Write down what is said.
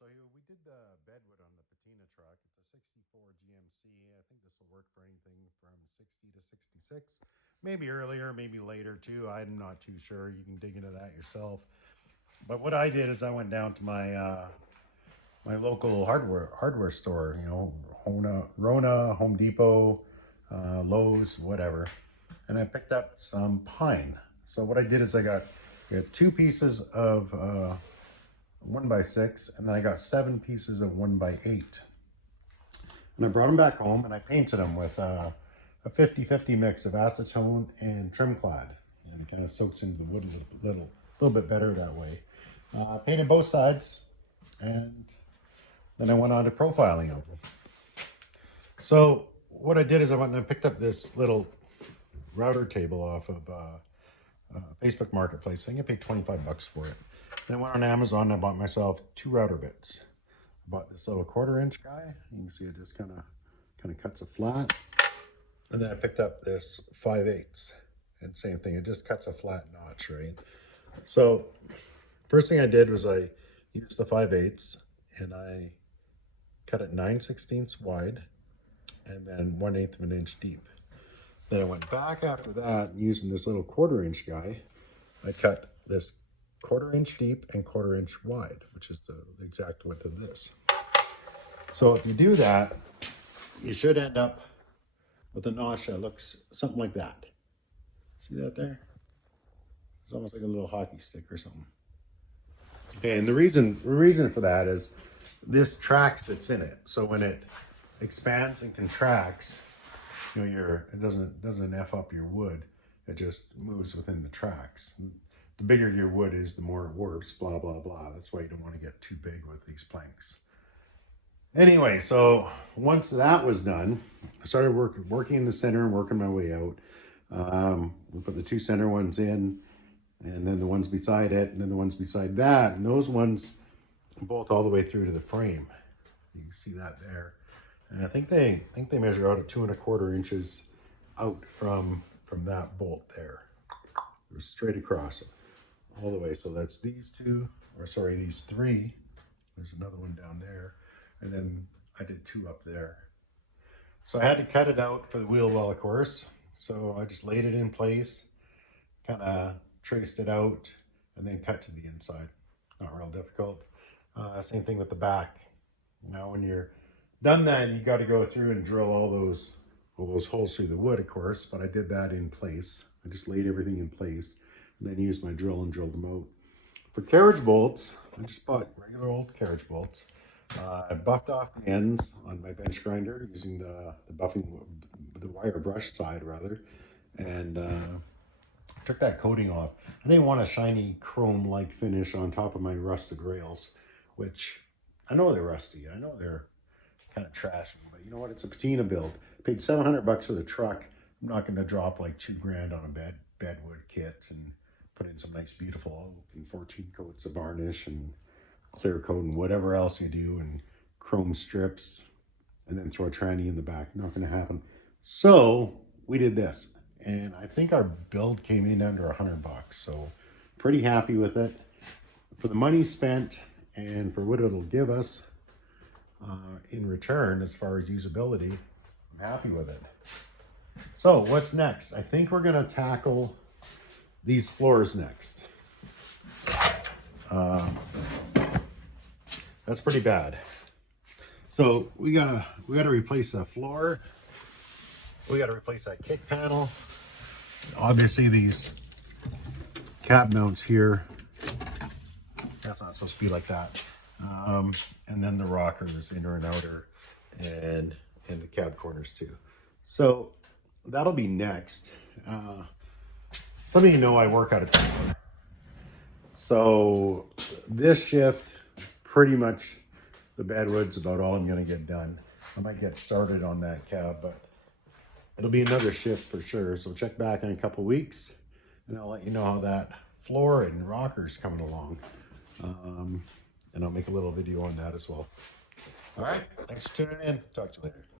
We did the bedwood on the patina truck. It's a 64 GMC. I think this will work for anything from 60 to 66. Maybe earlier, maybe later too. I'm not too sure. You can dig into that yourself. But what I did is I went down to my local hardware store, Rona, Home Depot, Lowe's, whatever. And I picked up some pine. So what I did is I got two pieces of 1x6, and then I got 7 pieces of 1x8. And I brought them back home and I painted them with a 50-50 mix of acetone and trim clad. And it kind of soaks into the wood a little bit better that way. Painted both sides, and then I went on to profiling them. So what I did is I went and I picked up this little router table off of Facebook Marketplace. I think I paid 25 bucks for it. Then I went on Amazon and I bought myself 2 router bits. I bought this little 1/4-inch guy. You can see it just kind of cuts it flat. And then I picked up this 5/8, and same thing. It just cuts a flat notch, right? So first thing I did was I used the 5/8 and I cut it 9/16 wide and then 1/8 of an inch deep. Then I went back after that using this little 1/4-inch guy. I cut this 1/4-inch deep and 1/4-inch wide, which is the exact width of this. So if you do that, you should end up with a notch that looks something like that. See that there? It's almost like a little hockey stick or something. Okay, and the reason for that is this track that's in it. So when it expands and contracts, it doesn't F up your wood. It just moves within the tracks. And the bigger your wood is, the more it warps, blah, blah, blah. That's why you don't want to get too big with these planks. Anyway, so once that was done, I started working in the center and working my way out. We put the 2 center ones in, and then the ones beside it, and then the ones beside that, and those ones bolt all the way through to the frame. You can see that there. And I think they measure out at 2 1/4 inches out from that bolt there. It was straight across all the way. So that's these 2, or sorry, these 3. There's another one down there. And then I did 2 up there. So I had to cut it out for the wheel well, of course. So I just laid it in place, kind of traced it out, and then cut to the inside. Not real difficult. Same thing with the back. Now when you're done that, you got to go through and drill all those holes through the wood, of course, but I did that in place. I just laid everything in place and then used my drill and drilled them out. For carriage bolts, I just bought regular old carriage bolts. I buffed off the ends on my bench grinder using the wire brush side rather, and took that coating off. I didn't want a shiny chrome-like finish on top of my rusted rails, which I know they're rusty. I know they're kind of trashy, but you know what? It's a patina build. I paid 700 bucks for the truck. I'm not going to drop like $2 grand on a bedwood kit and put in some nice beautiful oak and 14 coats of varnish and clear coat and whatever else you do and chrome strips and then throw a tranny in the back. Not going to happen. So we did this, and I think our build came in under 100 bucks. So pretty happy with it. For the money spent and for what it'll give us in return as far as usability, I'm happy with it. So what's next? I think we're going to tackle these floors next. That's pretty bad. So we gotta replace that floor. We gotta replace that kick panel. Obviously these cab mounts here, that's not supposed to be like that. And then the rockers, inner and outer, and the cab corners too. So that'll be next. Some of you know I work out of town. So this shift, pretty much the bedwood's about all I'm gonna get done. I might get started on that cab, but it'll be another shift for sure. So check back in a couple weeks and I'll let you know how that floor and rocker's coming along. And I'll make a little video on that as well. All right, thanks for tuning in. Talk to you later.